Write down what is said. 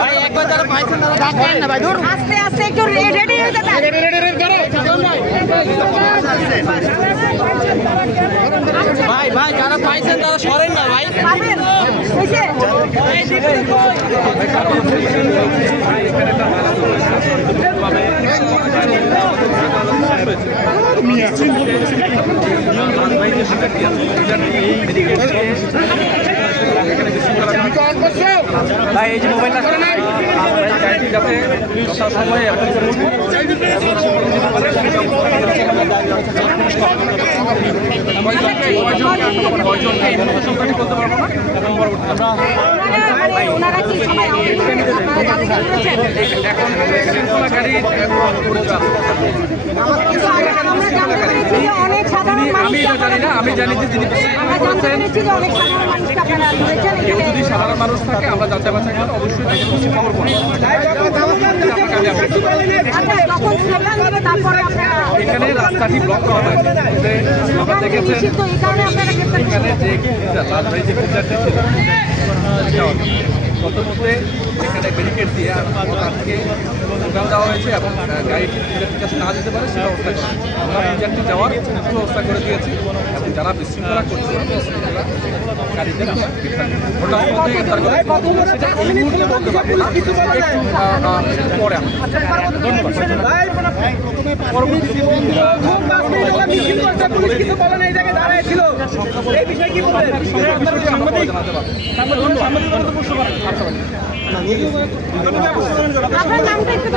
ভাই একবার যারা পাইছেন তারা ডাকেন না ভাই, দূর আস্তে আস্তে একটু রেডি হয়ে যান। ভাই ভাই যারা পাইছেন তারা সরেন না ভাই। পাবেন হইছে ভাই এই যে মোবাইলটা যাতে যথাসময়ে ওনারা কি সবাই এখন শৃঙ্খলাকারী অনেক সাধারণ আমি জানি না, আমি জানি যে যিনি অনেক সাধারণ মানুষকে আপনারা ধরেছেন। কেউ যদি সাধারণ মানুষ থাকে আমরা যাচাই বাছাই করে অবশ্যই তাকে খবর করি। যখন স্লোগান দিবে তারপরে আপনারা এখানে রাস্তাটি ব্লক করা হয়েছে। আমরা দেখেছেন এই কারণে আপনারা এখানে যে রাজবাড়ি যে ফিল্টারটি ছিল প্রথমতে এখানে ব্যারিকেড দিয়ে তাকে স্লোগান দেওয়া হয়েছে এবং গাড়িটি ফিল্টারটির কাছে না যেতে পারে সেটা ব্যবস্থা করে আমরা ফিল্টারটি যাওয়ার ব্যবস্থা করে দিয়েছি এবং যারা বিশৃঙ্খলা করছে গাড়িদের আমরা গ্রেফতার করি। সেটা এই মুহূর্তে বলতে পারবো না, একটু পরে আপনার নামটা একটু